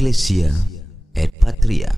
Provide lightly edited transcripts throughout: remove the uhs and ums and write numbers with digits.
Ecclesia et Patria.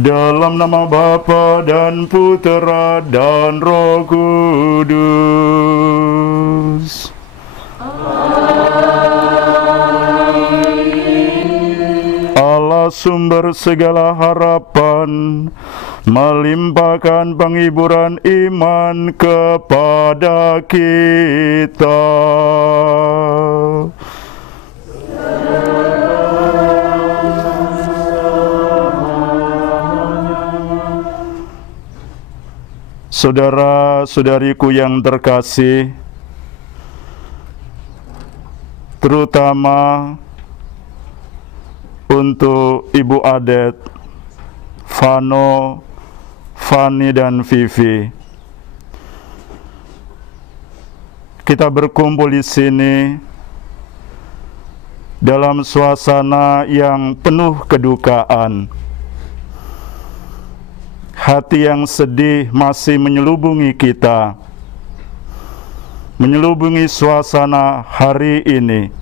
Dalam nama Bapa dan Putera dan Roh Kudus. Amin. Allah sumber segala harapan, melimpahkan penghiburan iman kepada kita. Saudara-saudariku yang terkasih, terutama untuk Ibu Adet, Vano, Fani dan Vivi, kita berkumpul di sini dalam suasana yang penuh kedukaan. Hati yang sedih masih menyelubungi kita. menyelubungi suasana hari ini.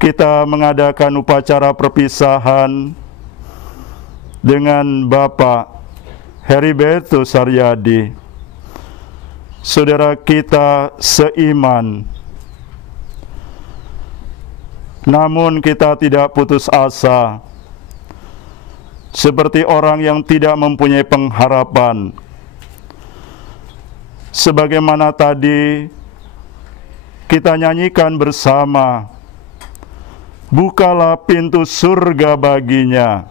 Kita mengadakan upacara perpisahan dengan Bapak Heribertus Haryadi, saudara kita seiman. Namun kita tidak putus asa, seperti orang yang tidak mempunyai pengharapan. Sebagaimana tadi kita nyanyikan bersama, bukalah pintu surga baginya.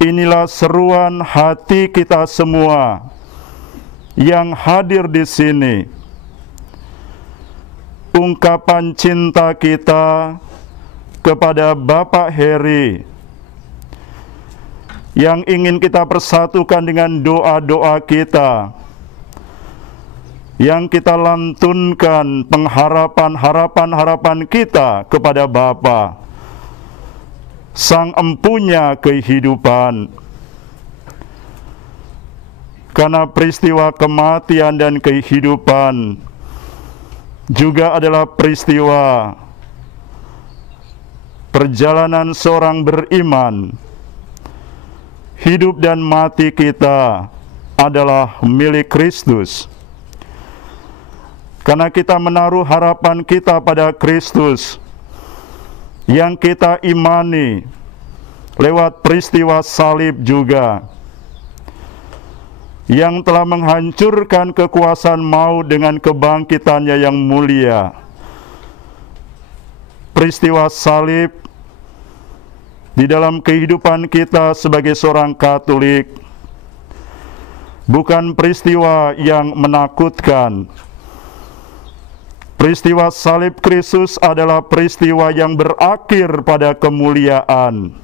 Inilah seruan hati kita semua yang hadir di sini. Ungkapan cinta kita kepada Bapak Heri yang ingin kita persatukan dengan doa-doa kita, yang kita lantunkan pengharapan-harapan kita kepada Bapa, Sang Empunya kehidupan. Karena peristiwa kematian dan kehidupan juga adalah peristiwa perjalanan seorang beriman. Hidup dan mati kita adalah milik Kristus. Karena kita menaruh harapan kita pada Kristus yang kita imani lewat peristiwa salib juga, yang telah menghancurkan kekuasaan maut dengan kebangkitannya yang mulia. Peristiwa salib di dalam kehidupan kita sebagai seorang Katolik bukan peristiwa yang menakutkan. Peristiwa salib Kristus adalah peristiwa yang berakhir pada kemuliaan.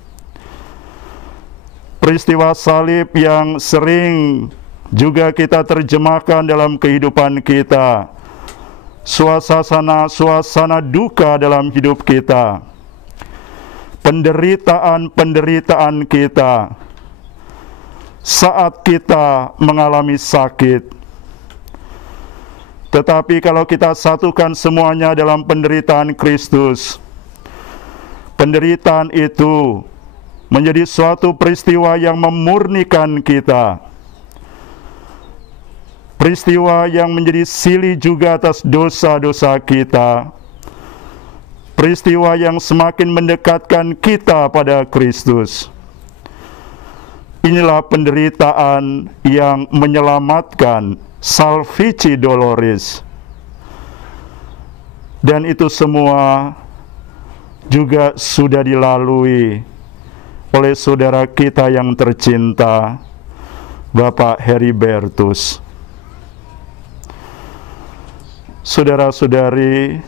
Peristiwa salib yang sering juga kita terjemahkan dalam kehidupan kita, suasana duka dalam hidup kita, penderitaan kita saat kita mengalami sakit. Tetapi kalau kita satukan semuanya dalam penderitaan Kristus, penderitaan itu menjadi suatu peristiwa yang memurnikan kita, peristiwa yang menjadi silih juga atas dosa-dosa kita, peristiwa yang semakin mendekatkan kita pada Kristus. Inilah penderitaan yang menyelamatkan, Salvici Doloris. Dan itu semua juga sudah dilalui oleh saudara kita yang tercinta, Bapak Heribertus. Saudara-saudari,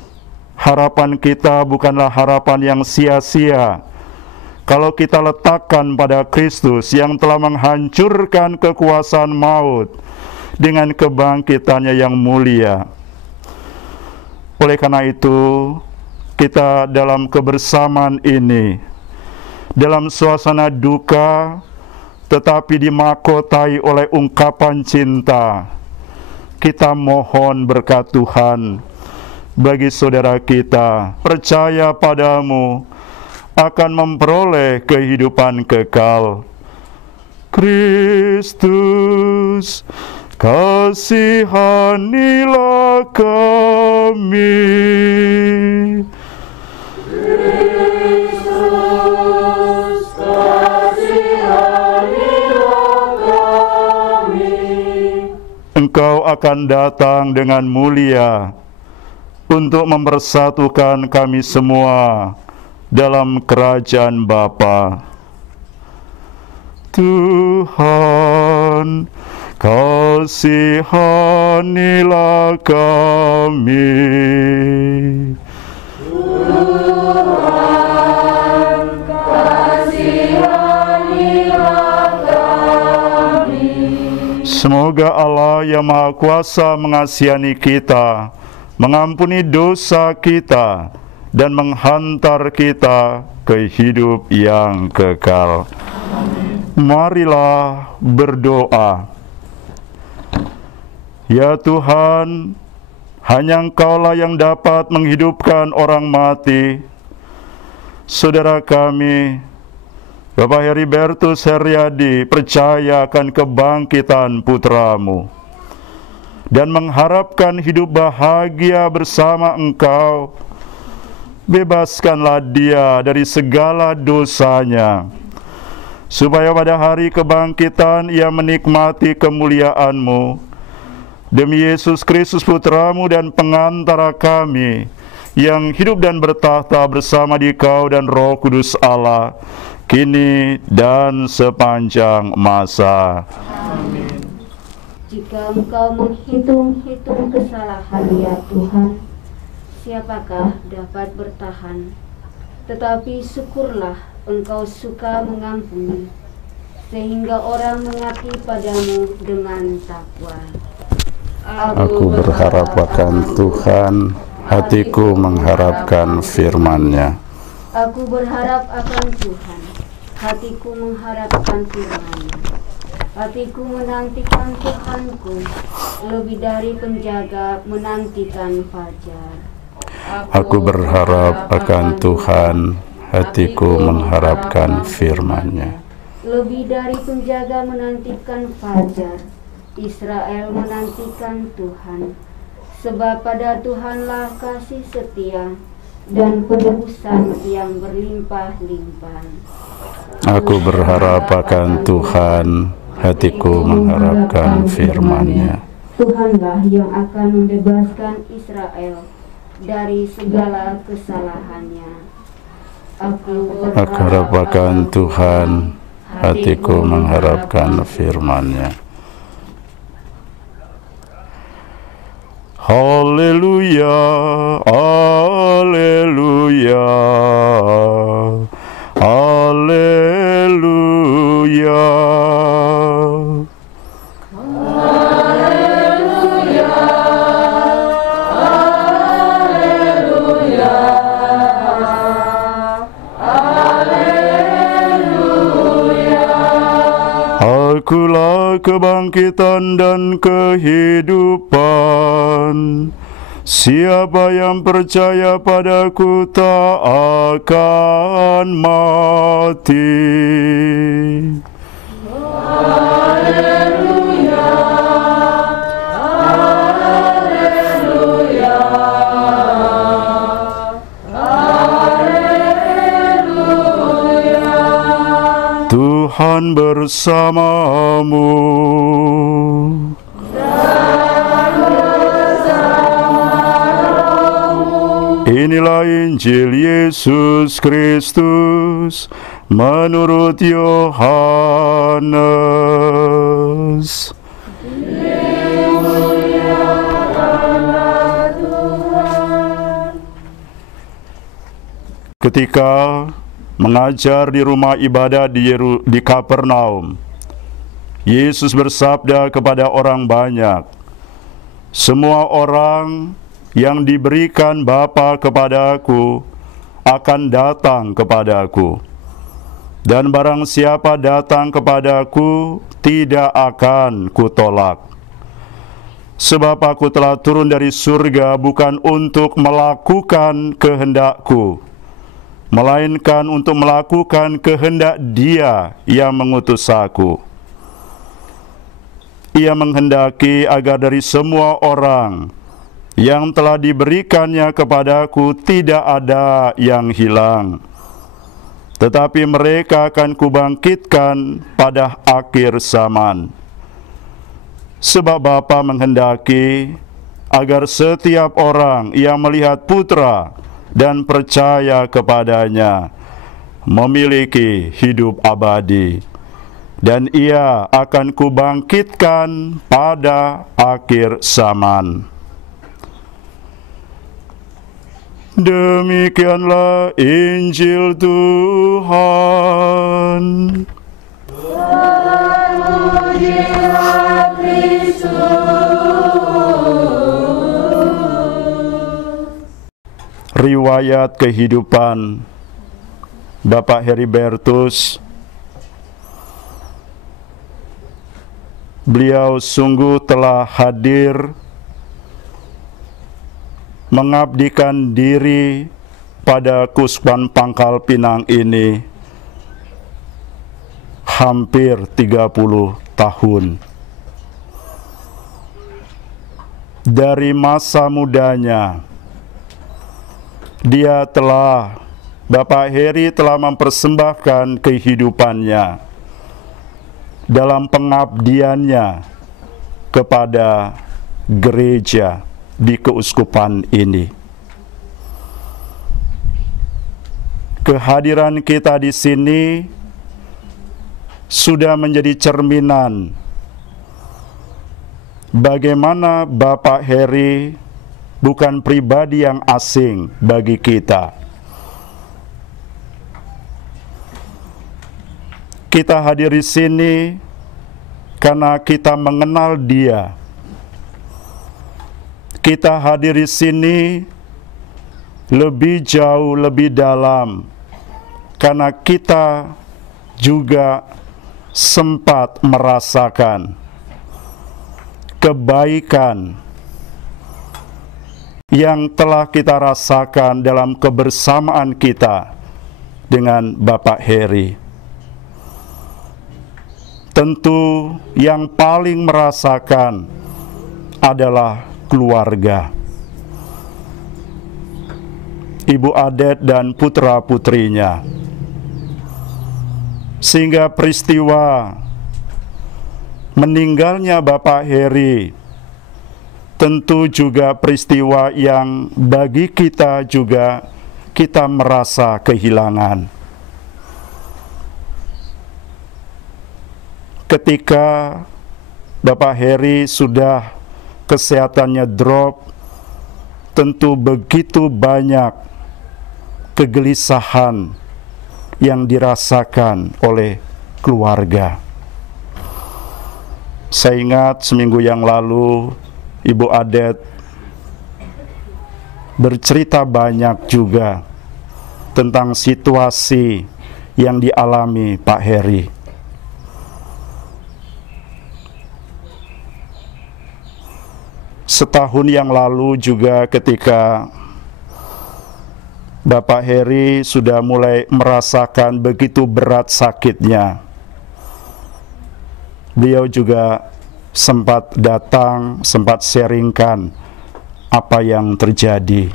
harapan kita bukanlah harapan yang sia-sia kalau kita letakkan pada Kristus yang telah menghancurkan kekuasaan maut dengan kebangkitannya yang mulia. Oleh karena itu, kita dalam kebersamaan ini, dalam suasana duka, tetapi dimakotai oleh ungkapan cinta, kita mohon berkat Tuhan bagi saudara kita, percaya padamu akan memperoleh kehidupan kekal. Kristus, kasihanilah kami. Kristus, kasihanilah kami. Engkau akan datang dengan mulia untuk mempersatukan kami semua dalam kerajaan Bapa. Tuhan, kasihanilah kami. Tuhan, kasihanilah kami. Semoga Allah yang Maha Kuasa mengasihani kita, mengampuni dosa kita, dan menghantar kita ke hidup yang kekal. Marilah berdoa. Ya Tuhan, hanya Engkaulah yang dapat menghidupkan orang mati. Saudara kami, Bapak Heribertus Heriadi, percaya akan kebangkitan putramu dan mengharapkan hidup bahagia bersama Engkau. Bebaskanlah dia dari segala dosanya, supaya pada hari kebangkitan ia menikmati kemuliaan-Mu. Demi Yesus Kristus Putramu dan pengantara kami, yang hidup dan bertahta bersama Dikau dan Roh Kudus Allah, kini dan sepanjang masa. Amin. Jika Engkau menghitung-hitung kesalahan ya Tuhan, siapakah dapat bertahan? Tetapi syukurlah Engkau suka mengampuni, sehingga orang mengabdi padamu dengan takwa. Aku berharap akan Tuhan, hatiku mengharapkan firman-Nya. Aku berharap akan Tuhan, hatiku mengharapkan firman-Nya. Hatiku menantikan Tuhanku, lebih dari penjaga menantikan fajar. Aku berharap akan Tuhan, hatiku mengharapkan firman-Nya. Lebih dari penjaga menantikan fajar, Israel menantikan Tuhan. Sebab pada Tuhanlah kasih setia dan penebusan yang berlimpah-limpah. Aku berharap akan Tuhan, hatiku mengharapkan firman-Nya. Tuhanlah yang akan membebaskan Israel dari segala kesalahannya. Aku berharap akan Tuhan, hatiku mengharapkan firman-Nya. Haleluya, haleluya, haleluya. Akulah kebangkitan dan kehidupan. Siapa yang percaya padaku tak akan mati. Haleluya, haleluya, haleluya. Tuhan bersamamu. Inilah Injil Yesus Kristus menurut Yohanes. Ketika mengajar di rumah ibadah di Kapernaum, Yesus bersabda kepada orang banyak, "Semua orang yang diberikan Bapa kepadaku akan datang kepadaku, dan barang siapa datang kepadaku tidak akan kutolak. Sebab aku telah turun dari surga bukan untuk melakukan kehendakku, melainkan untuk melakukan kehendak Dia yang mengutus aku. Ia menghendaki agar dari semua orang yang telah diberikannya kepadaku tidak ada yang hilang, tetapi mereka akan kubangkitkan pada akhir zaman. Sebab Bapa menghendaki agar setiap orang yang melihat Putra dan percaya kepadanya memiliki hidup abadi, dan Ia akan kubangkitkan pada akhir zaman." Demikianlah Injil Tuhan. Terpujilah Kristus. Riwayat kehidupan Bapak Heribertus Beliau sungguh telah hadir mengabdikan diri pada Keuskupan Pangkal Pinang ini hampir 30 tahun. Dari masa mudanya, Bapak Heri telah mempersembahkan kehidupannya dalam pengabdiannya kepada gereja di keuskupan ini. Kehadiran kita di sini sudah menjadi cerminan bagaimana Bapak Heri bukan pribadi yang asing bagi kita. Kita hadir di sini karena kita mengenal Dia. Kita hadir di sini lebih jauh, lebih dalam, karena kita juga sempat merasakan kebaikan yang telah kita rasakan dalam kebersamaan kita dengan Bapak Heri. Tentu yang paling merasakan adalah keluarga, Ibu Adet dan putra-putrinya. Sehingga peristiwa meninggalnya Bapak Heri tentu juga peristiwa yang bagi kita juga kita merasa kehilangan. Ketika Bapak Heri sudah kesehatannya drop, tentu begitu banyak kegelisahan yang dirasakan oleh keluarga. Saya ingat seminggu yang lalu Ibu Adet bercerita banyak juga tentang situasi yang dialami Pak Heri. Setahun yang lalu juga ketika Bapak Heri sudah mulai merasakan begitu berat sakitnya, beliau juga sempat datang, sempat sharingkan apa yang terjadi.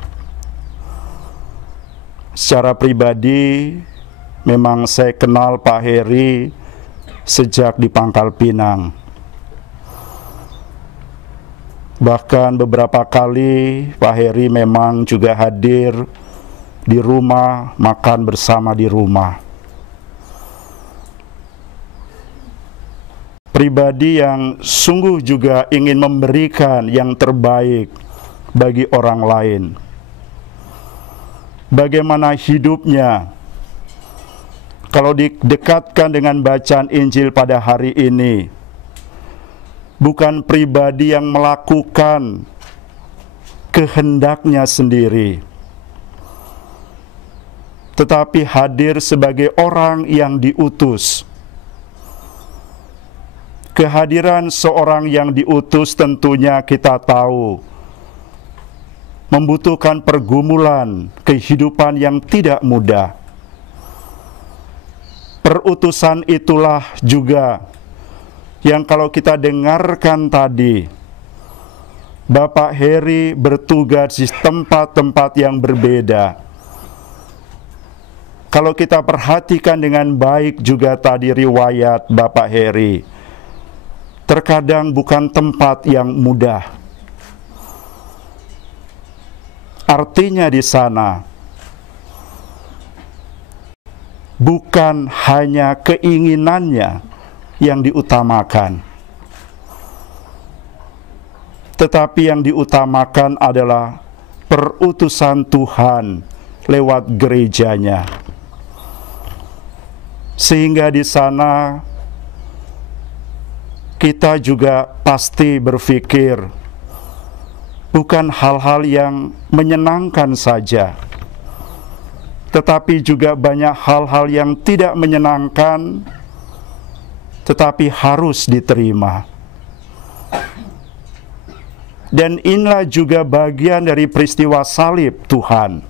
Secara pribadi, memang saya kenal Pak Heri sejak di Pangkal Pinang. Bahkan beberapa kali Pak Heri memang juga hadir di rumah, makan bersama di rumah. Pribadi yang sungguh juga ingin memberikan yang terbaik bagi orang lain. Bagaimana hidupnya, kalau didekatkan dengan bacaan Injil pada hari ini, bukan pribadi yang melakukan kehendaknya sendiri, tetapi hadir sebagai orang yang diutus. Kehadiran seorang yang diutus tentunya kita tahu membutuhkan pergumulan kehidupan yang tidak mudah. Perutusan itulah juga yang kalau kita dengarkan tadi, Bapak Heri bertugas di tempat-tempat yang berbeda. Kalau kita perhatikan dengan baik juga tadi riwayat Bapak Heri, terkadang bukan tempat yang mudah. Artinya di sana bukan hanya keinginannya yang diutamakan, tetapi yang diutamakan adalah perutusan Tuhan lewat gerejanya. Sehingga di sana kita juga pasti berpikir bukan hal-hal yang menyenangkan saja, tetapi juga banyak hal-hal yang tidak menyenangkan, tetapi harus diterima. Dan inilah juga bagian dari peristiwa salib Tuhan.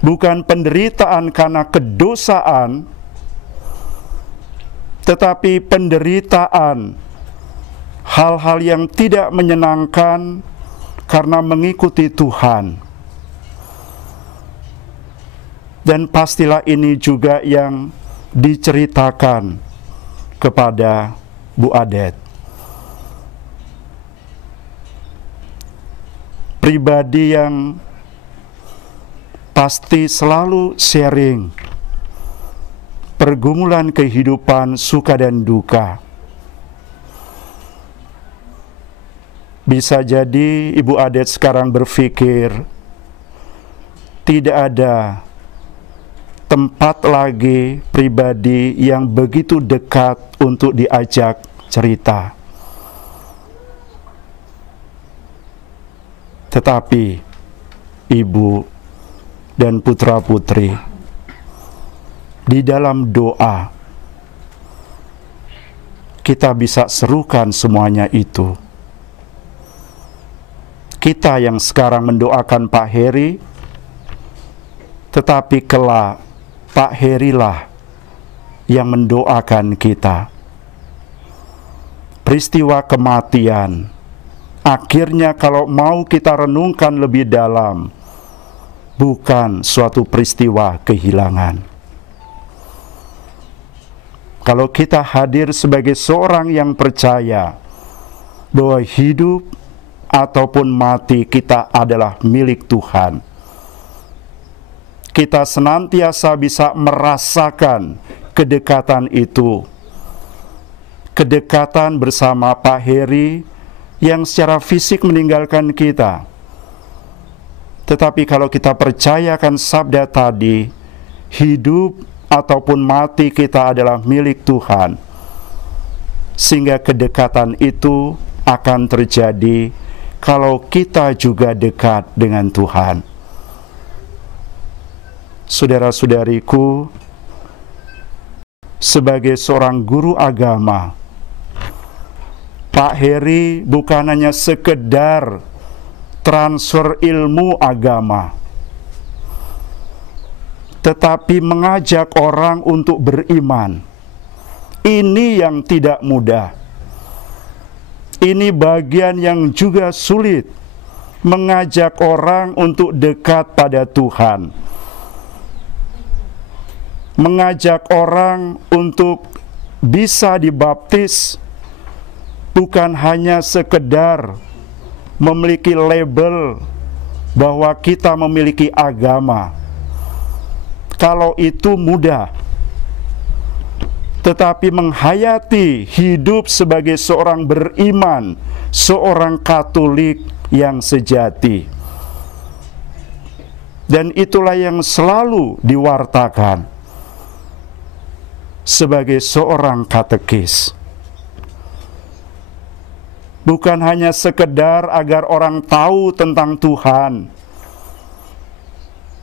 Bukan penderitaan karena kedosaan, tetapi penderitaan hal-hal yang tidak menyenangkan karena mengikuti Tuhan. Dan pastilah ini juga yang diceritakan kepada Bu Adet. Pribadi yang pasti selalu sharing pergumulan kehidupan suka dan duka. Bisa jadi Ibu Adet sekarang berpikir tidak ada tempat lagi pribadi yang begitu dekat untuk diajak cerita. Tetapi ibu dan putra-putri, di dalam doa kita bisa serukan semuanya itu. Kita yang sekarang mendoakan Pak Heri, tetapi kelak Pak Heri lah yang mendoakan kita. Peristiwa kematian, akhirnya kalau mau kita renungkan lebih dalam, bukan suatu peristiwa kehilangan. Kalau kita hadir sebagai seorang yang percaya bahwa hidup ataupun mati kita adalah milik Tuhan, kita senantiasa bisa merasakan kedekatan itu. Kedekatan bersama Pak Heri yang secara fisik meninggalkan kita. Tetapi kalau kita percayakan sabda tadi, hidup ataupun mati kita adalah milik Tuhan, sehingga kedekatan itu akan terjadi kalau kita juga dekat dengan Tuhan. Saudara-saudariku, sebagai seorang guru agama, Pak Heri bukan hanya sekedar transfer ilmu agama, tetapi mengajak orang untuk beriman. Ini yang tidak mudah. Ini bagian yang juga sulit, mengajak orang untuk dekat pada Tuhan, mengajak orang untuk bisa dibaptis, bukan hanya sekedar memiliki label bahwa kita memiliki agama. Kalau itu mudah, tetapi menghayati hidup sebagai seorang beriman, seorang Katolik yang sejati. Dan itulah yang selalu diwartakan sebagai seorang katekis. Bukan hanya sekedar agar orang tahu tentang Tuhan,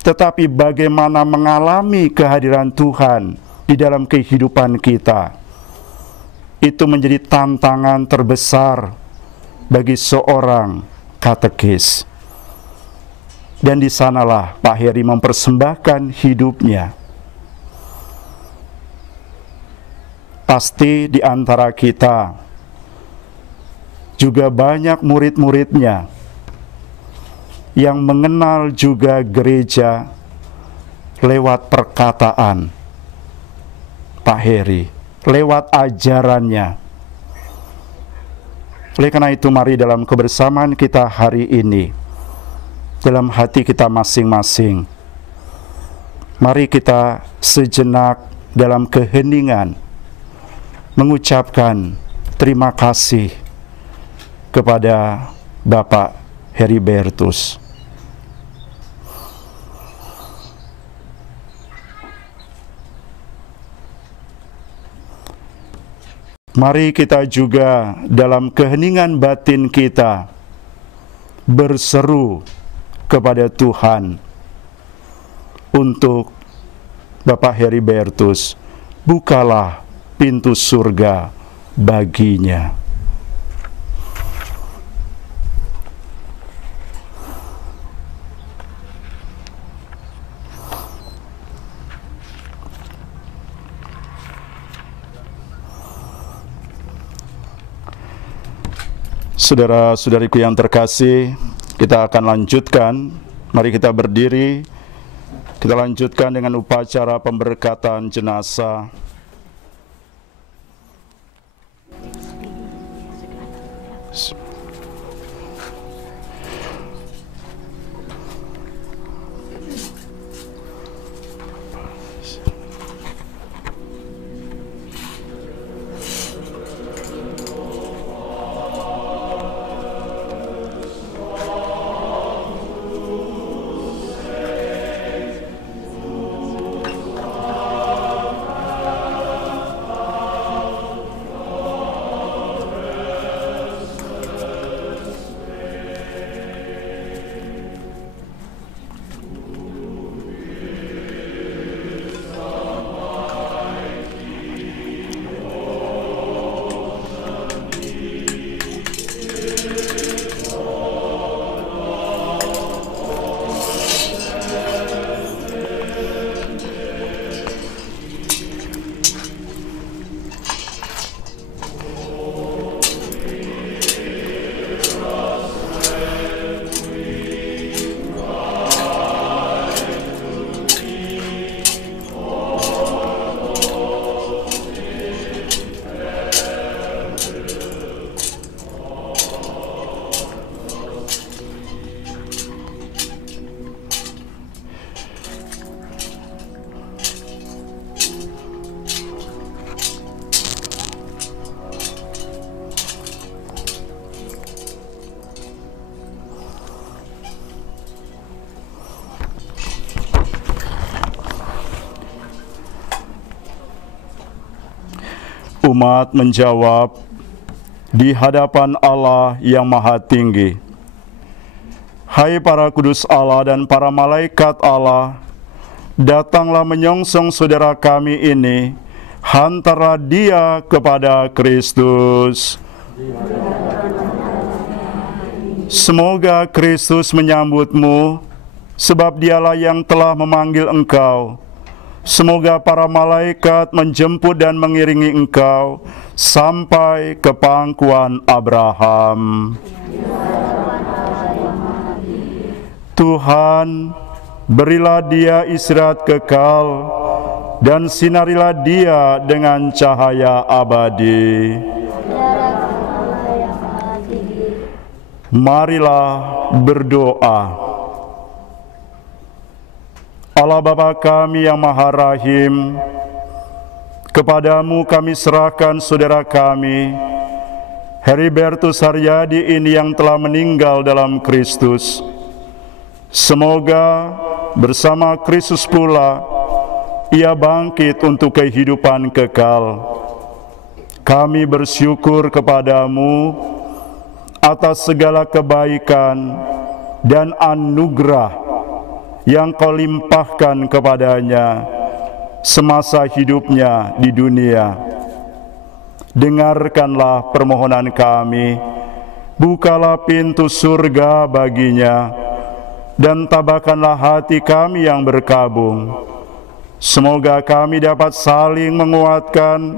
tetapi bagaimana mengalami kehadiran Tuhan di dalam kehidupan kita. Itu menjadi tantangan terbesar bagi seorang katekis. Dan di sanalah Pak Heri mempersembahkan hidupnya. Pasti di antara kita juga banyak murid-muridnya yang mengenal juga gereja lewat perkataan Pak Heri, lewat ajarannya. Oleh karena itu, mari dalam kebersamaan kita hari ini, dalam hati kita masing-masing, mari kita sejenak dalam keheningan mengucapkan terima kasih kepada Bapak Heribertus. Mari kita juga dalam keheningan batin kita berseru kepada Tuhan untuk Bapak Heribertus, bukalah pintu surga baginya. Saudara-saudariku yang terkasih, kita akan lanjutkan. Mari kita berdiri. Kita lanjutkan dengan upacara pemberkatan jenazah. Umat menjawab di hadapan Allah yang Maha Tinggi, "Hai para kudus Allah dan para malaikat Allah, datanglah menyongsong saudara kami ini, hantarlah dia kepada Kristus." Semoga Kristus menyambutmu, sebab dialah yang telah memanggil engkau. Semoga para malaikat menjemput dan mengiringi engkau sampai ke pangkuan Abraham. Tuhan, berilah dia istirahat kekal, dan sinarilah dia dengan cahaya abadi. Marilah berdoa. Allah Bapa kami yang Maha Rahim, kepadamu kami serahkan saudara kami, Heribertus Haryadi ini yang telah meninggal dalam Kristus. Semoga bersama Kristus pula ia bangkit untuk kehidupan kekal. Kami bersyukur kepadamu atas segala kebaikan dan anugerah yang kau limpahkan kepadanya semasa hidupnya di dunia. Dengarkanlah permohonan kami, bukalah pintu surga baginya, dan tabahkanlah hati kami yang berkabung. Semoga kami dapat saling menguatkan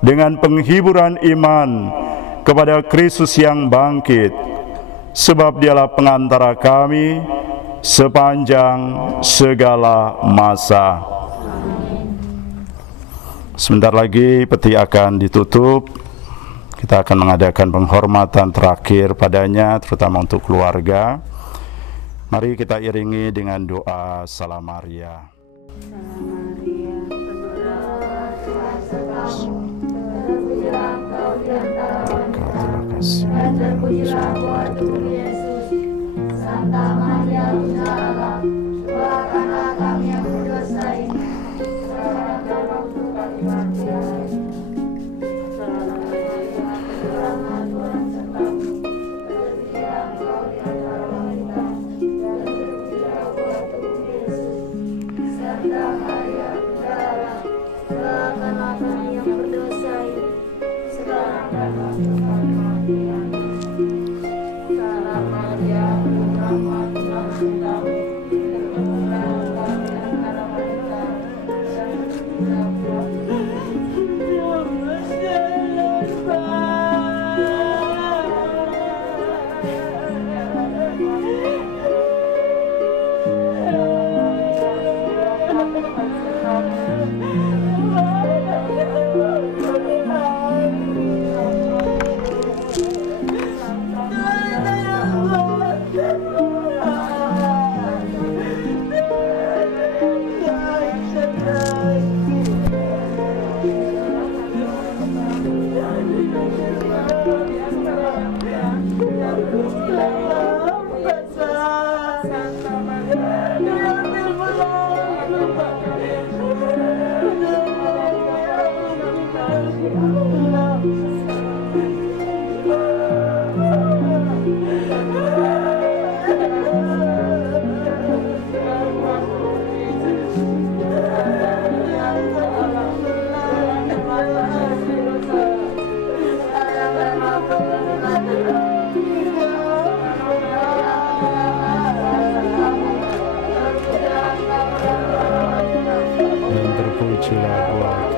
dengan penghiburan iman kepada Kristus yang bangkit, sebab dialah pengantara kami sepanjang segala masa. Sebentar lagi peti akan ditutup. Kita akan mengadakan penghormatan terakhir padanya, terutama untuk keluarga. Mari kita iringi dengan doa Salam Maria. Santa Maria Bunda Allah, doakanlah kami yang berdosa ini, sekarang dan waktu kami mati. Amin. Selamat Tuhan sertamu, terpujilah engkau di antara wanita, dan terpujilah buah tubuh Yesus. Santa Maria Bunda Allah, doakanlah kami yang berdosa ini, sekarang dan waktu kami mati. Amin. terpujilah buat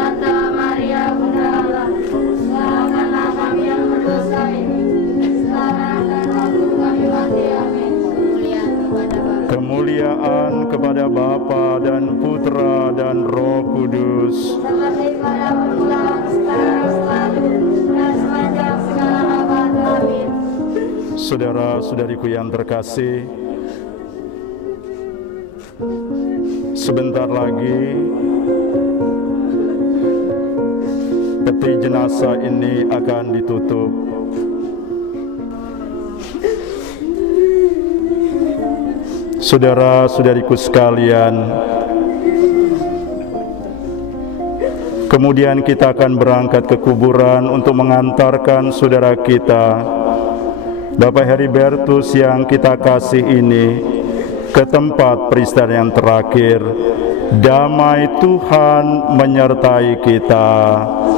Santa Maria Bunda Allah, doakanlah kami yang berdosa ini, sekarang dan waktu kami mati. Kemuliaan kepada Bapa dan Putra dan Roh Kudus. Seperti pada permulaan, sekarang, selalu, dan sepanjang segala abad. Amin. Saudara-saudariku yang terkasih, sebentar lagi peti jenazah ini akan ditutup. Saudara-saudariku sekalian, Kemudian kita akan berangkat ke kuburan untuk mengantarkan saudara kita, Bapak Heribertus yang kita kasih ini, ke tempat peristirahatan yang terakhir. Damai Tuhan menyertai kita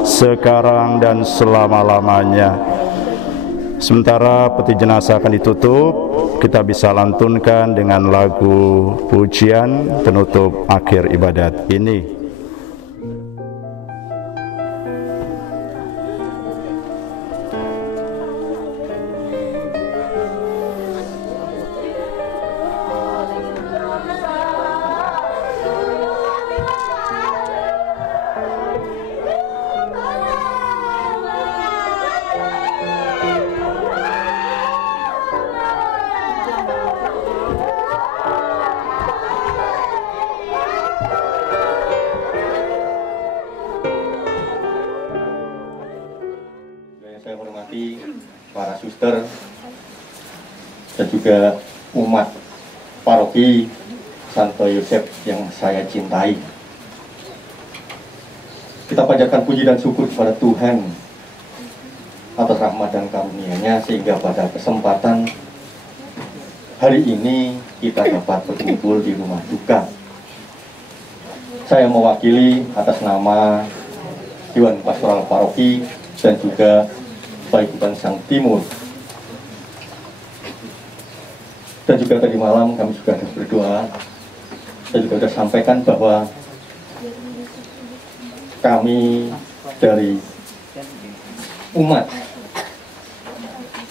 sekarang dan selama-lamanya. Sementara peti jenazah akan ditutup, kita bisa lantunkan dengan lagu pujian penutup akhir ibadat ini. Saya hormati para suster dan juga umat paroki Santo Yosef yang saya cintai. Kita panjatkan puji dan syukur kepada Tuhan atas rahmat dan karunia-Nya sehingga pada kesempatan hari ini kita dapat berkumpul di rumah duka. Saya mewakili atas nama Dewan Pastoral Paroki dan juga Paikuban Sang Timur. Dan juga tadi malam kami juga sudah berdoa dan juga sudah sampaikan bahwa kami dari umat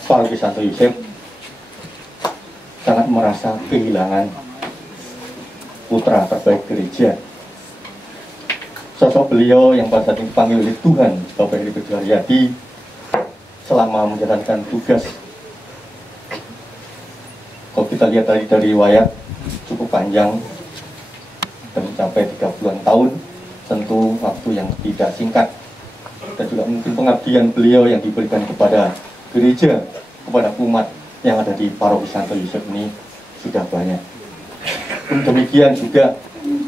Paroki Santo Yosef sangat merasa kehilangan putra terbaik gereja. Sosok beliau yang pada saat ini dipanggil oleh Tuhan, Bapak Heribertus Haryadi, selama menjalankan tugas. Kalau kita lihat dari riwayat cukup panjang dan mencapai 30-an tahun, tentu waktu yang tidak singkat, dan juga mungkin pengabdian beliau yang diberikan kepada gereja, kepada umat yang ada di Paroki Santo Yosef ini sudah banyak. Demikian juga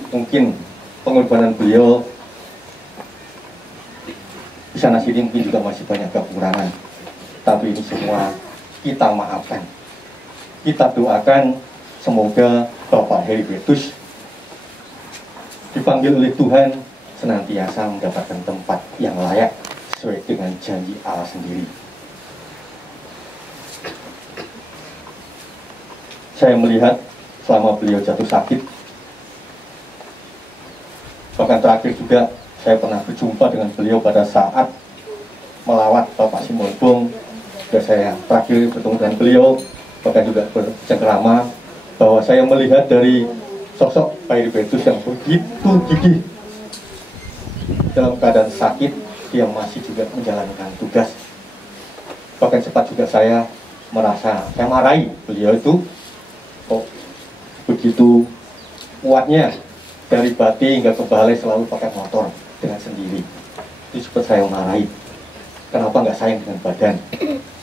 mungkin pengorbanan beliau di sana sini mungkin juga masih banyak kekurangan. Tapi ini semua kita maafkan. Kita doakan semoga Bapak Heribertus dipanggil oleh Tuhan senantiasa mendapatkan tempat yang layak sesuai dengan janji Allah sendiri. Saya melihat selama beliau jatuh sakit, bahkan terakhir juga saya pernah berjumpa dengan beliau pada saat melawat Bapak Simon Bong. Saya terakhir bertemu dengan beliau, bahkan juga bercengkerama, bahwa saya melihat dari sosok Pak Heribertus yang begitu gigih dalam keadaan sakit, dia masih juga menjalankan tugas. Bahkan sempat juga saya marahi beliau itu kok begitu kuatnya dari Bati hingga ke Balai selalu pakai motor dengan sendiri. Itu sempat saya marahi, kenapa nggak sayang dengan badan.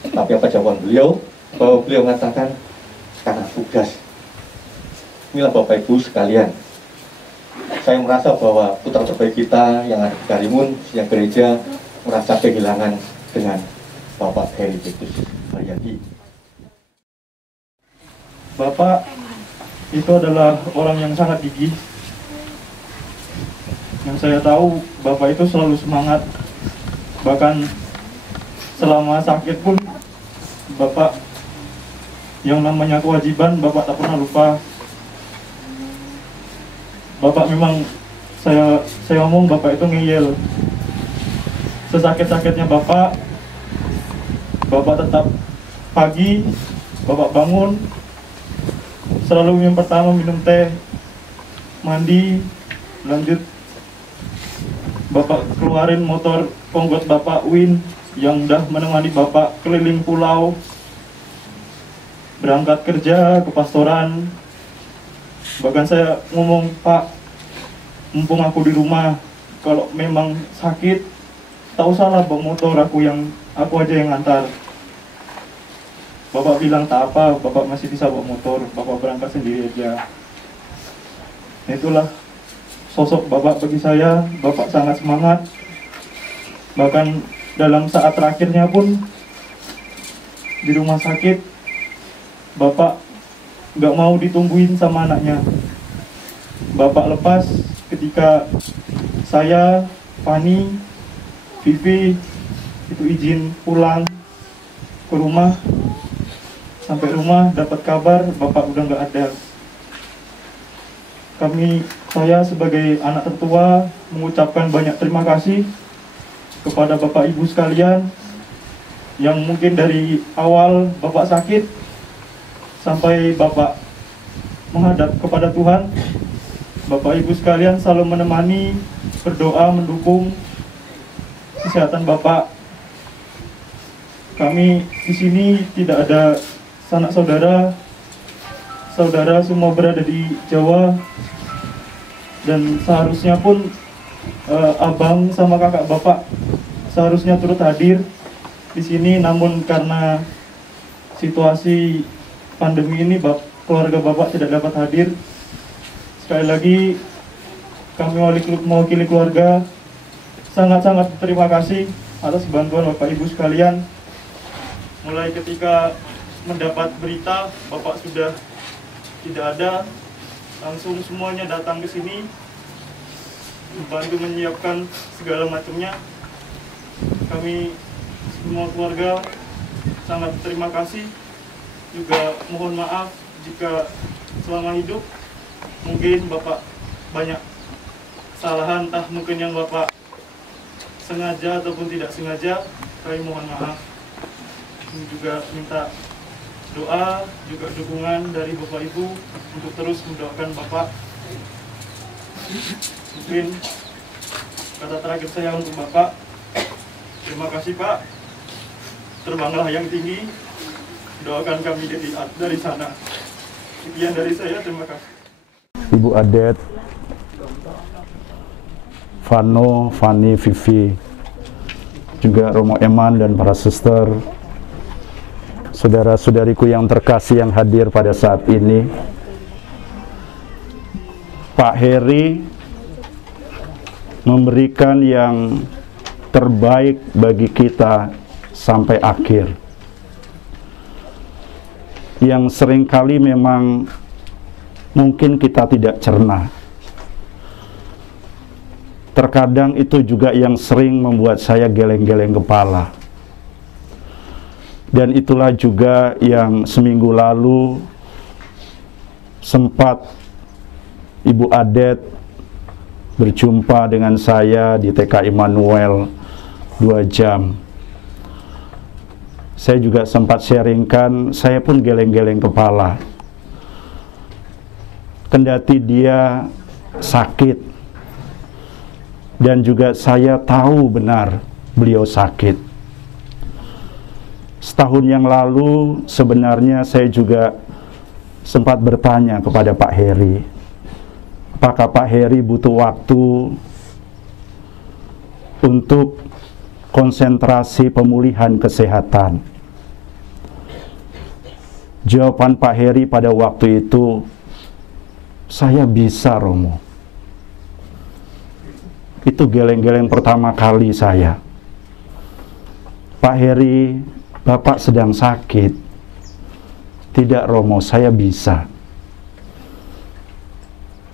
Tapi apa jawaban beliau? Bahwa beliau mengatakan karena tugas. Inilah Bapak Ibu sekalian, saya merasa bahwa putra terbaik kita yang ada di Karimun, yang gereja, merasa kehilangan dengan Bapak Heribertus Haryadi. Bapak itu adalah orang yang sangat gigih. Yang saya tahu, Bapak itu selalu semangat. Bahkan selama sakit pun, Bapak yang namanya kewajiban, Bapak tak pernah lupa. Bapak memang, saya ngomong, Bapak itu ngeyel. Sesakit-sakitnya Bapak tetap pagi, Bapak bangun, selalu yang pertama minum teh, mandi, lanjut Bapak keluarin motor penggot Bapak Win yang udah menemani Bapak keliling pulau, berangkat kerja ke pastoran. Bahkan saya ngomong, Pak, mumpung aku di rumah, kalau memang sakit, tak usahlah bawa motor, aku aja yang ngantar. Bapak bilang tak apa, Bapak masih bisa bawa motor, Bapak berangkat sendiri aja. Itulah sosok Bapak bagi saya. Bapak sangat semangat, Bahkan dalam saat terakhirnya pun di rumah sakit, Bapak nggak mau ditungguin sama anaknya. Bapak lepas ketika saya, Fani, Vivi itu izin pulang ke rumah. Sampai rumah dapat kabar Bapak udah nggak ada. Saya sebagai anak tertua mengucapkan banyak terima kasih kepada Bapak Ibu sekalian yang mungkin dari awal Bapak sakit sampai Bapak menghadap kepada Tuhan. Bapak Ibu sekalian selalu menemani, berdoa, mendukung kesehatan Bapak. Kami di sini tidak ada sanak saudara, saudara semua berada di Jawa, dan seharusnya pun abang sama kakak Bapak seharusnya turut hadir di sini, namun karena situasi pandemi ini keluarga Bapak tidak dapat hadir. Sekali lagi kami mewakili keluarga sangat-sangat terima kasih atas bantuan Bapak Ibu sekalian. Mulai ketika mendapat berita Bapak sudah tidak ada, langsung semuanya datang ke sini membantu menyiapkan segala macamnya. Kami semua keluarga sangat terima kasih. Juga mohon maaf jika selama hidup mungkin Bapak banyak kesalahan, entah mungkin yang Bapak sengaja ataupun tidak sengaja. Kami mohon maaf. Ini juga minta doa, juga dukungan dari Bapak Ibu untuk terus mendoakan Bapak. Mungkin kata terakhir saya untuk Bapak, terima kasih Pak, terbanglah yang tinggi, doakan kami dari sana. Sekian dari saya, terima kasih. Ibu Adet, Vano, Fani, Vivi, juga Romo Eman dan para suster, saudara-saudariku yang terkasih yang hadir pada saat ini. Pak Heri memberikan yang terbaik bagi kita sampai akhir, yang seringkali memang mungkin kita tidak cerna. Terkadang itu juga yang sering membuat saya geleng-geleng kepala. Dan itulah juga yang seminggu lalu sempat Ibu Adet berjumpa dengan saya di TK Immanuel 2 jam. Saya juga sempat sharingkan, saya pun geleng-geleng kepala. Kendati dia sakit, dan juga saya tahu benar beliau sakit. Setahun yang lalu sebenarnya saya juga sempat bertanya kepada Pak Heri, apakah Pak Heri butuh waktu untuk konsentrasi pemulihan kesehatan. Jawaban Pak Heri pada waktu itu, saya bisa Romo. Itu geleng-geleng pertama kali saya. Pak Heri, Bapak sedang sakit. Tidak Romo, saya bisa.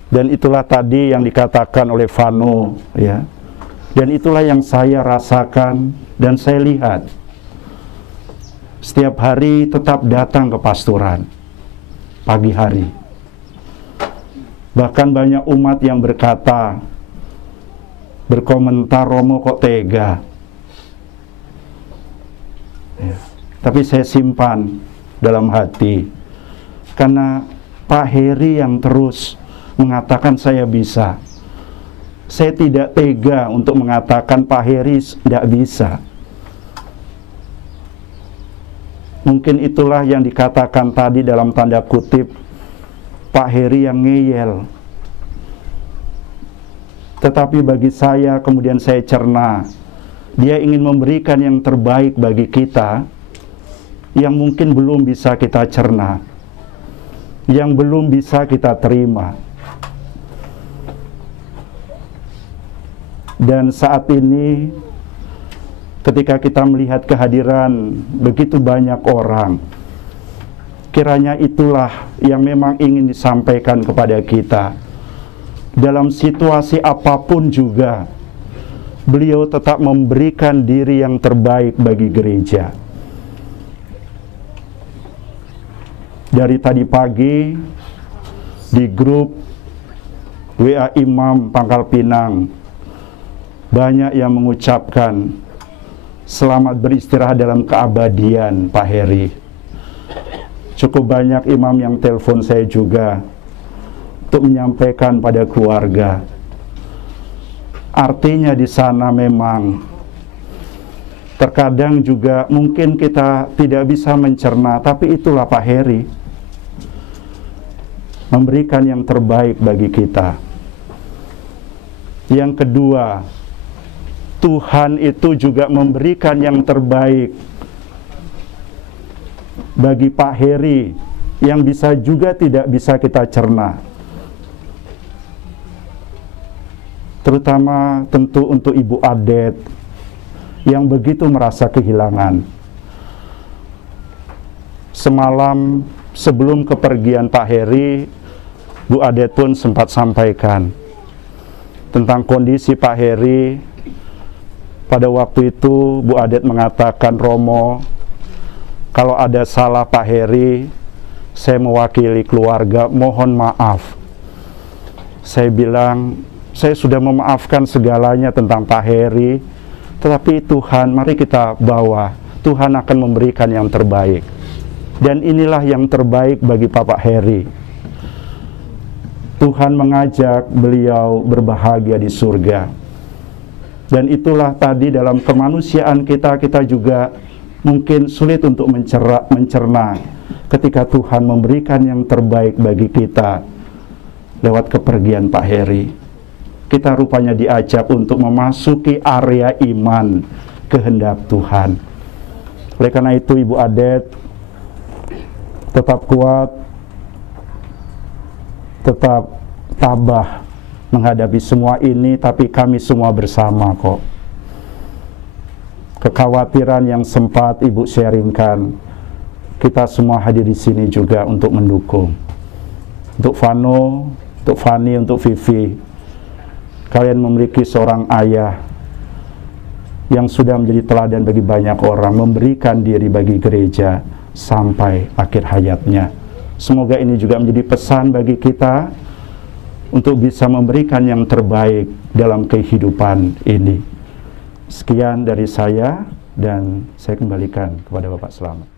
Dan itulah tadi yang dikatakan oleh Vano, ya. Dan itulah yang saya rasakan dan saya lihat. Setiap hari tetap datang ke pastoran pagi hari. Bahkan banyak umat yang berkata, berkomentar, Romo kok tega. Ya. Tapi saya simpan dalam hati, karena Pak Heri yang terus mengatakan saya bisa. Saya tidak tega untuk mengatakan Pak Heri tidak bisa. Mungkin itulah yang dikatakan tadi dalam tanda kutip, Pak Heri yang ngeyel. Tetapi bagi saya, kemudian saya cerna, dia ingin memberikan yang terbaik bagi kita, yang mungkin belum bisa kita cerna, yang belum bisa kita terima. Dan saat ini ketika kita melihat kehadiran begitu banyak orang, kiranya itulah yang memang ingin disampaikan kepada kita. Dalam situasi apapun juga, beliau tetap memberikan diri yang terbaik bagi gereja. Dari tadi pagi, di grup WA Imam Pangkal Pinang, banyak yang mengucapkan selamat beristirahat dalam keabadian Pak Heri. Cukup banyak imam yang telepon saya juga untuk menyampaikan pada keluarga. Artinya di sana memang terkadang juga mungkin kita tidak bisa mencerna, tapi itulah Pak Heri, memberikan yang terbaik bagi kita. Yang kedua, Tuhan itu juga memberikan yang terbaik bagi Pak Heri yang bisa juga tidak bisa kita cerna. Terutama tentu untuk Ibu Adet yang begitu merasa kehilangan. Semalam sebelum kepergian Pak Heri, Bu Adet pun sempat sampaikan tentang kondisi Pak Heri. Pada waktu itu Bu Adet mengatakan, Romo, kalau ada salah Pak Heri, saya mewakili keluarga, mohon maaf. Saya bilang, saya sudah memaafkan segalanya tentang Pak Heri, tetapi Tuhan, mari kita bawa, Tuhan akan memberikan yang terbaik. Dan inilah yang terbaik bagi Bapak Heri. Tuhan mengajak beliau berbahagia di surga. Dan itulah tadi dalam kemanusiaan kita juga mungkin sulit untuk mencerna ketika Tuhan memberikan yang terbaik bagi kita lewat kepergian Pak Heri. Kita rupanya diajak untuk memasuki area iman kehendak Tuhan. Oleh karena itu Ibu Adet, tetap kuat, tetap tabah menghadapi semua ini, tapi kami semua bersama kok. Kekhawatiran yang sempat Ibu sharingkan, kita semua hadir di sini juga untuk mendukung. Untuk Vano, untuk Fani, untuk Vivi, kalian memiliki seorang ayah yang sudah menjadi teladan bagi banyak orang, memberikan diri bagi gereja sampai akhir hayatnya. Semoga ini juga menjadi pesan bagi kita untuk bisa memberikan yang terbaik dalam kehidupan ini. Sekian dari saya, dan saya kembalikan kepada Bapak Selamat.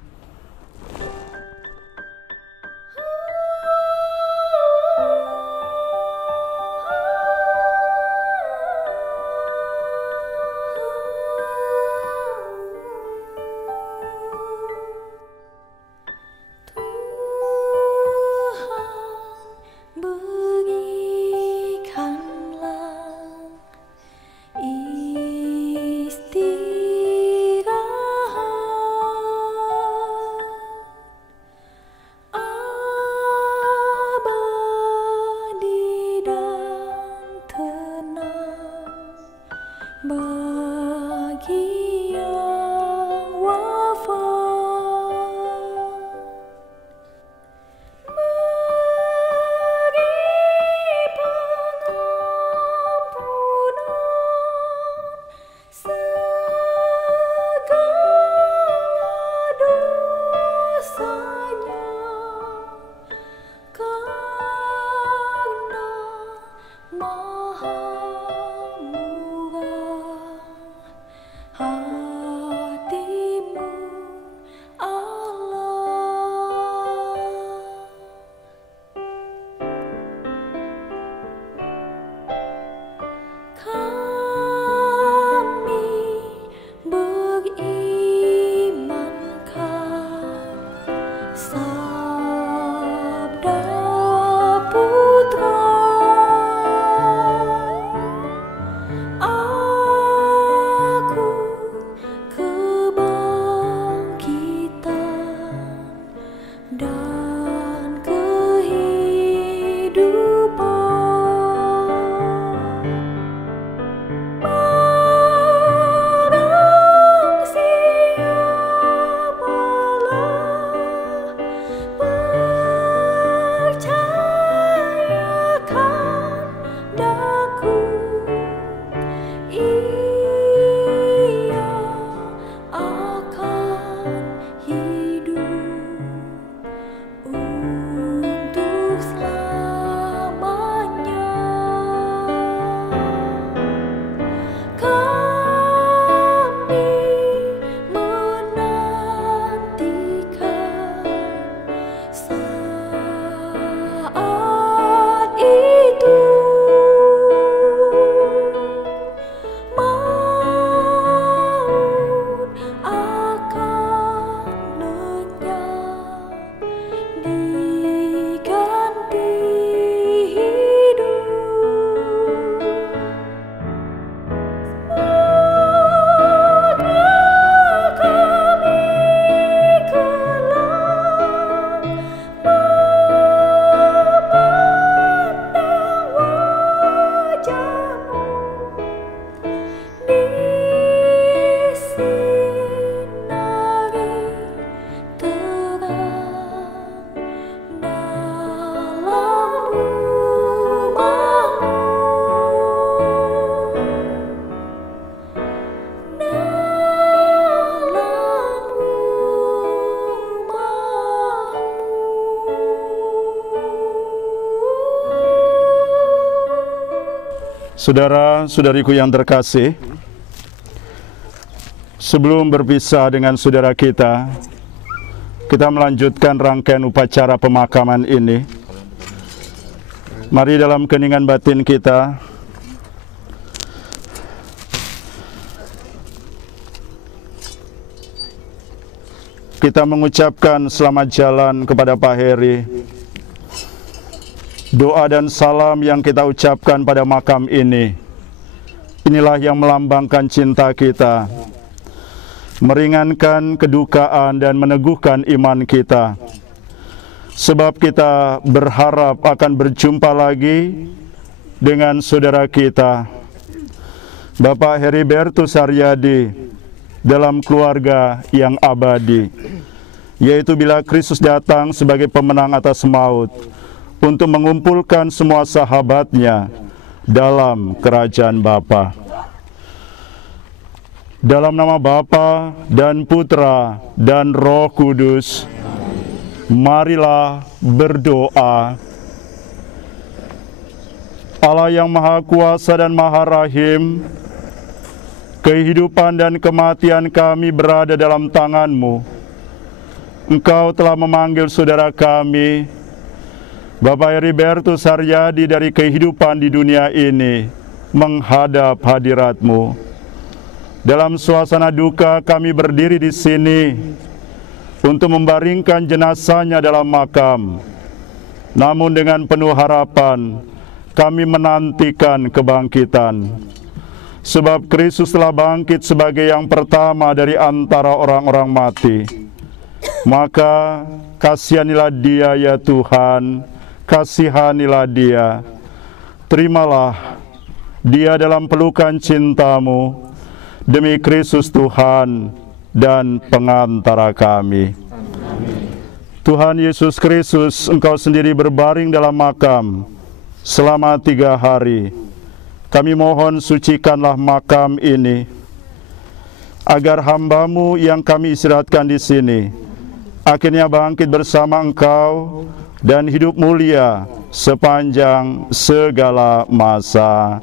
Saudara-saudariku yang terkasih, sebelum berpisah dengan saudara kita melanjutkan rangkaian upacara pemakaman ini. Mari dalam keheningan batin kita mengucapkan selamat jalan kepada Pak Heri. Doa dan salam yang kita ucapkan pada makam ini, inilah yang melambangkan cinta kita, meringankan kedukaan dan meneguhkan iman kita. Sebab kita berharap akan berjumpa lagi dengan saudara kita, Bapak Heribertus Haryadi, dalam keluarga yang abadi, yaitu bila Kristus datang sebagai pemenang atas maut, untuk mengumpulkan semua sahabatnya dalam kerajaan Bapa. Dalam nama Bapa dan Putra dan Roh Kudus, marilah berdoa. Allah yang Maha Kuasa dan Maha Rahim, kehidupan dan kematian kami berada dalam tangan-Mu. Engkau telah memanggil saudara kami, Bapak Heribertus Haryadi, dari kehidupan di dunia ini menghadap hadirat-Mu. Dalam suasana duka kami berdiri di sini untuk membaringkan jenazahnya dalam makam. Namun dengan penuh harapan kami menantikan kebangkitan. Sebab Kristus telah bangkit sebagai yang pertama dari antara orang-orang mati. Maka kasihanilah Dia ya Tuhan, kasihanilah Dia. Terimalah Dia dalam pelukan cinta-Mu, demi Kristus Tuhan dan pengantara kami. Tuhan Yesus Kristus, Engkau sendiri berbaring dalam makam selama 3 hari. Kami mohon sucikanlah makam ini, agar hamba-Mu yang kami istirahatkan di sini akhirnya bangkit bersama Engkau dan hidup mulia sepanjang segala masa.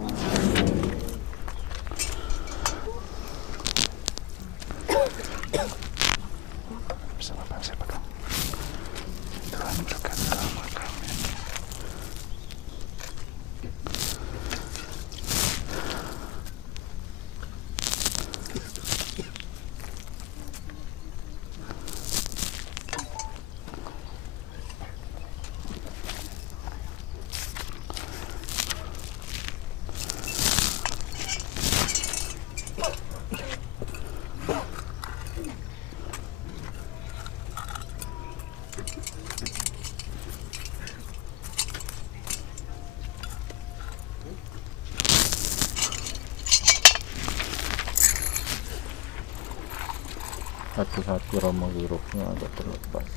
Hati-hati Romo hurufnya agak terlepas.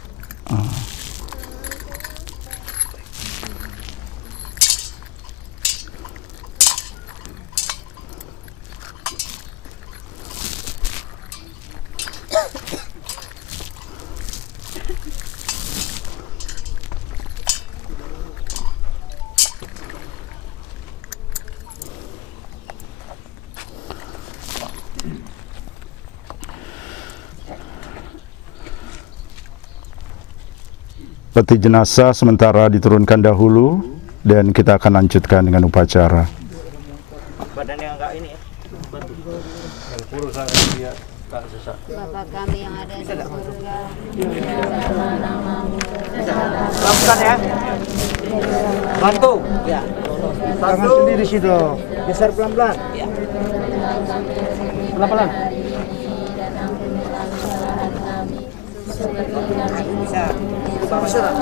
Peti jenazah sementara diturunkan dahulu dan kita akan lanjutkan dengan upacara. Badan yang enggak ini ya. Bapa kami yang ada di surga, Lakukan ya. Bantu. Ya. Tangan sendiri situ. Geser pelan-pelan. Ya. Pelan-pelan. Bisa. Bapak surat.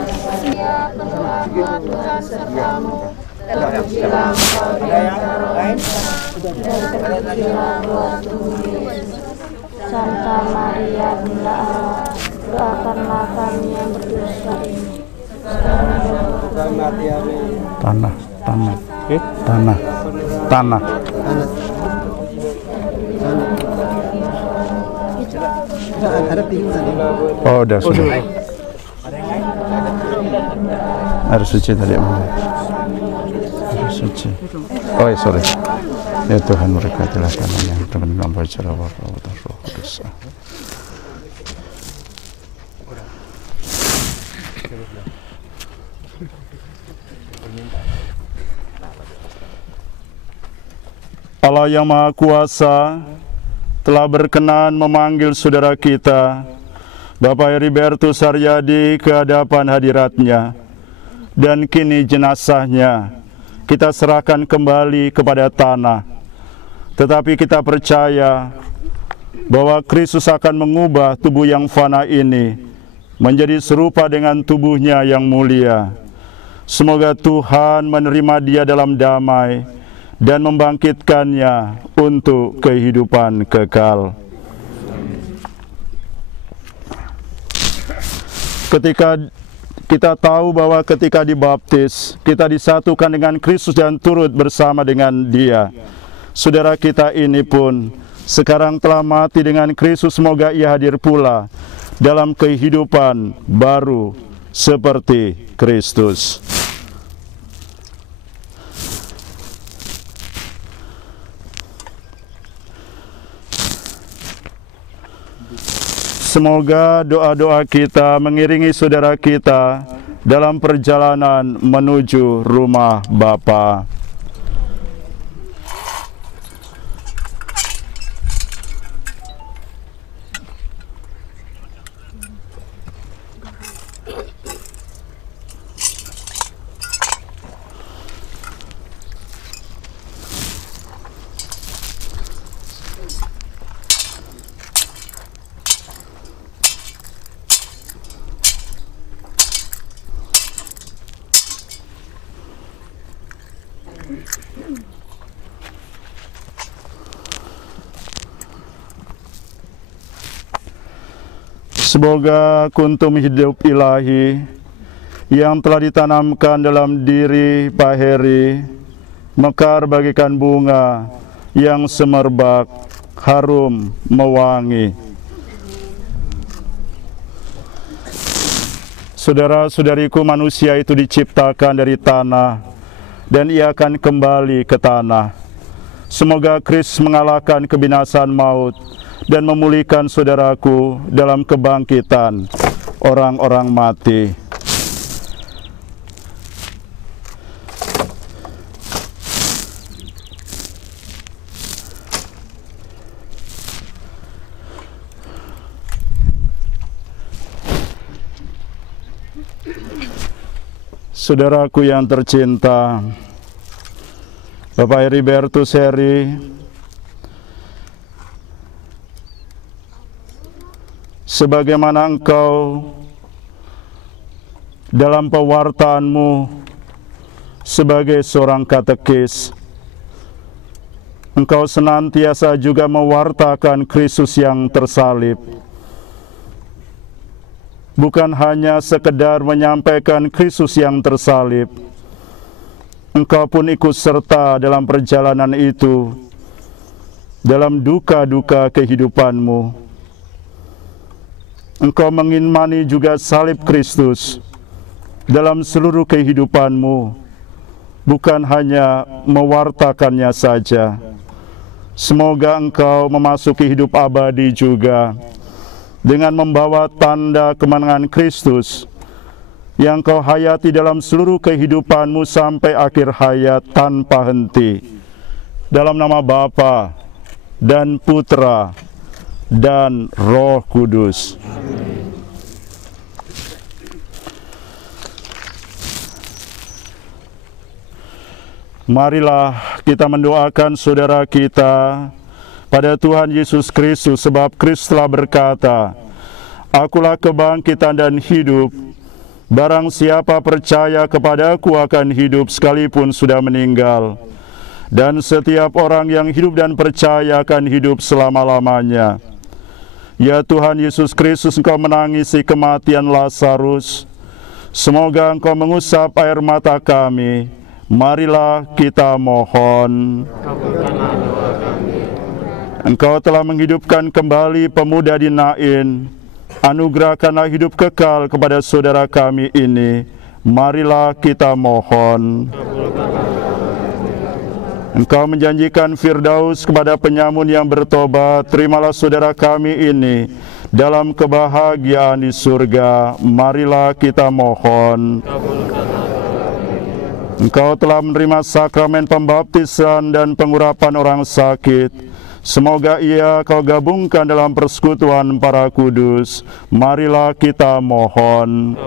Tuhan sertamu, Ada yang lain? Santa Maria Bunda Allah, doakanlah kami yang berdosa ini. Tanah. Oh, udah sudah. Air suci tadi. Air suci. Oh ya, sorry. Ya Tuhan, berkatilah kami yang telah membaca Bapa dan Roh Kudus. Allah yang Maha Kuasa telah berkenan memanggil saudara kita, Bapak Heribertus Haryadi, ke hadapan hadiratnya, dan kini jenazahnya kita serahkan kembali kepada tanah. Tetapi kita percaya bahwa Kristus akan mengubah tubuh yang fana ini menjadi serupa dengan tubuhnya yang mulia. Semoga Tuhan menerima dia dalam damai dan membangkitkannya untuk kehidupan kekal. Ketika kita tahu bahwa ketika dibaptis, kita disatukan dengan Kristus dan turut bersama dengan Dia. Saudara kita ini pun sekarang telah mati dengan Kristus, semoga ia hadir pula dalam kehidupan baru seperti Kristus. Semoga doa-doa kita mengiringi saudara kita dalam perjalanan menuju rumah Bapa. Semoga kuntum hidup ilahi yang telah ditanamkan dalam diri Pak Heri mekar bagaikan bunga yang semerbak, harum, mewangi. Saudara-saudariku, manusia itu diciptakan dari tanah dan ia akan kembali ke tanah. Semoga Kristus mengalahkan kebinasaan maut dan memulihkan saudaraku dalam kebangkitan orang-orang mati. Saudaraku yang tercinta, Bapak Heribertus Heri, sebagaimana engkau dalam pewartaanmu sebagai seorang katekis, engkau senantiasa juga mewartakan Kristus yang tersalib. Bukan hanya sekedar menyampaikan Kristus yang tersalib, engkau pun ikut serta dalam perjalanan itu, dalam duka-duka kehidupanmu. Engkau mengimani juga salib Kristus dalam seluruh kehidupanmu, bukan hanya mewartakannya saja. Semoga engkau memasuki hidup abadi juga dengan membawa tanda kemenangan Kristus yang kau hayati dalam seluruh kehidupanmu sampai akhir hayat tanpa henti. Dalam nama Bapa dan Putra dan Roh Kudus. Marilah kita mendoakan saudara kita pada Tuhan Yesus Kristus, sebab Kristus telah berkata, "Akulah kebangkitan dan hidup. Barang siapa percaya kepadaku akan hidup sekalipun sudah meninggal. Dan setiap orang yang hidup dan percaya akan hidup selama-lamanya." Ya Tuhan Yesus Kristus, Engkau menangisi kematian Lazarus. Semoga Engkau mengusap air mata kami. Marilah kita mohon. Engkau telah menghidupkan kembali pemuda di Nain. Anugerahkanlah hidup kekal kepada saudara kami ini. Marilah kita mohon. Engkau menjanjikan Firdaus kepada penyamun yang bertobat. Terimalah saudara kami ini dalam kebahagiaan di surga. Marilah kita mohon. Engkau telah menerima sakramen pembaptisan dan pengurapan orang sakit. Semoga ia kau gabungkan dalam persekutuan para kudus. Marilah kita mohon.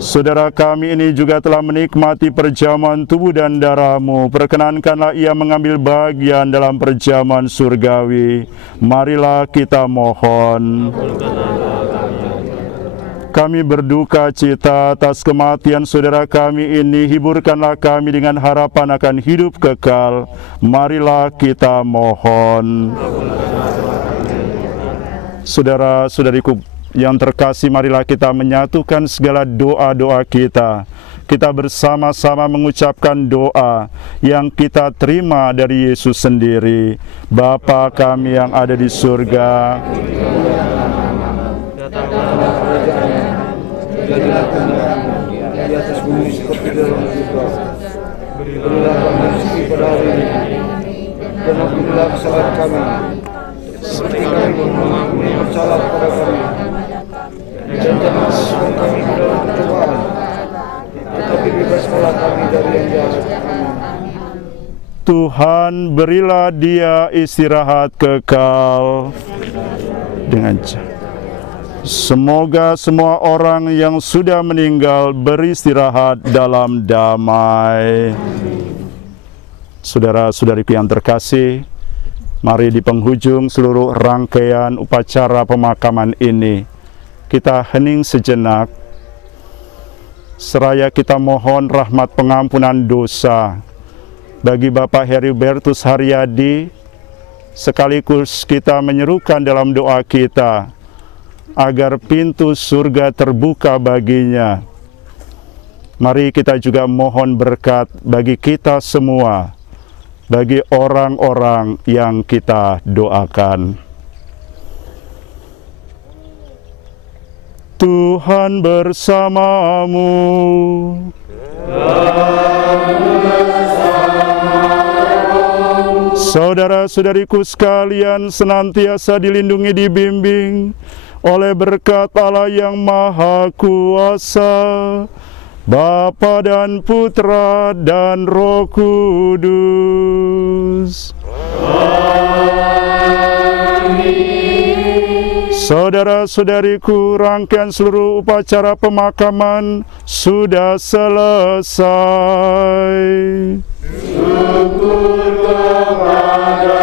Saudara kami ini juga telah menikmati perjamuan tubuh dan darah-Mu. Perkenankanlah ia mengambil bagian dalam perjamuan surgawi. Marilah kita mohon. Kami berduka cita atas kematian saudara kami ini. Hiburkanlah kami dengan harapan akan hidup kekal. Marilah kita mohon. Saudara-saudariku yang terkasih, marilah kita menyatukan segala doa-doa kita. Kita bersama-sama mengucapkan doa yang kita terima dari Yesus sendiri. Bapa kami yang ada di surga, jadilah kehendakmu di atas bumi seperti di dalam surga. Berilah kami rezeki pada hari ini, dan ampunilah kesalahan kami, seperti kami mengampuni yang bersalah kepada kami. Dan jangan masukkan kami ke dalam pencobaan, tetapi bebaskanlah kami dari yang jahat. Tuhan, berilah dia istirahat kekal dengan semoga semua orang yang sudah meninggal beristirahat dalam damai. Saudara-saudariku yang terkasih, mari di penghujung seluruh rangkaian upacara pemakaman ini, kita hening sejenak, seraya kita mohon rahmat pengampunan dosa bagi Bapak Heribertus Haryadi, sekaligus kita menyerukan dalam doa kita agar pintu surga terbuka baginya. Mari kita juga mohon berkat bagi kita semua, bagi orang-orang yang kita doakan. Tuhan bersamamu. Saudara-saudariku sekalian, senantiasa dilindungi, dibimbing oleh berkat Allah yang Maha Kuasa, Bapa dan Putra dan Roh Kudus. Amin. Saudara-saudariku, rangkaian seluruh upacara pemakaman sudah selesai. Syukur kepada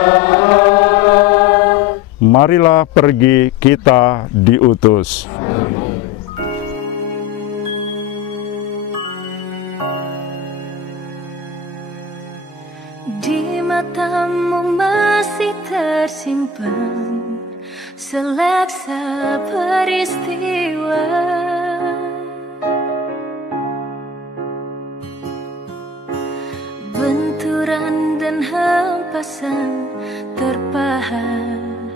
Allah. Marilah pergi, kita diutus. Di matamu masih tersimpan seleksa peristiwa, benturan dan hempasan terpahat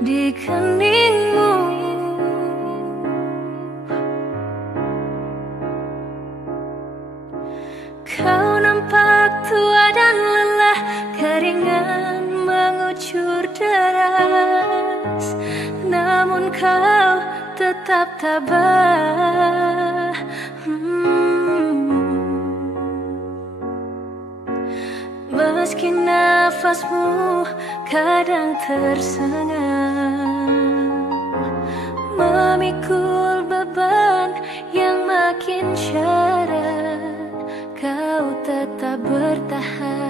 di keningmu. Kau nampak tua dan lelah, keringat mengucur deras, namun kau tetap tabah. Meski nafasmu kadang tersengal, memikul beban yang makin syarat, kau tetap bertahan.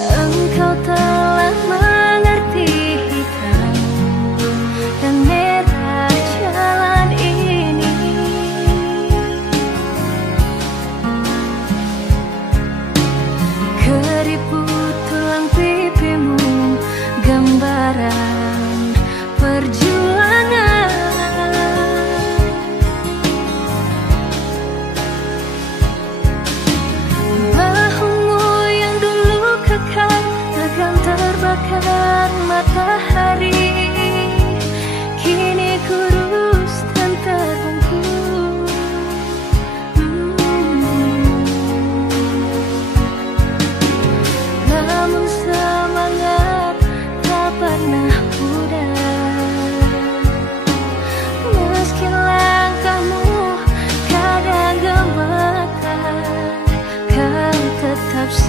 Engkau telah mengerti hitam dan merah jalan ini. Keriput tulang pipimu gambaran perjuangan.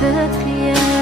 setia.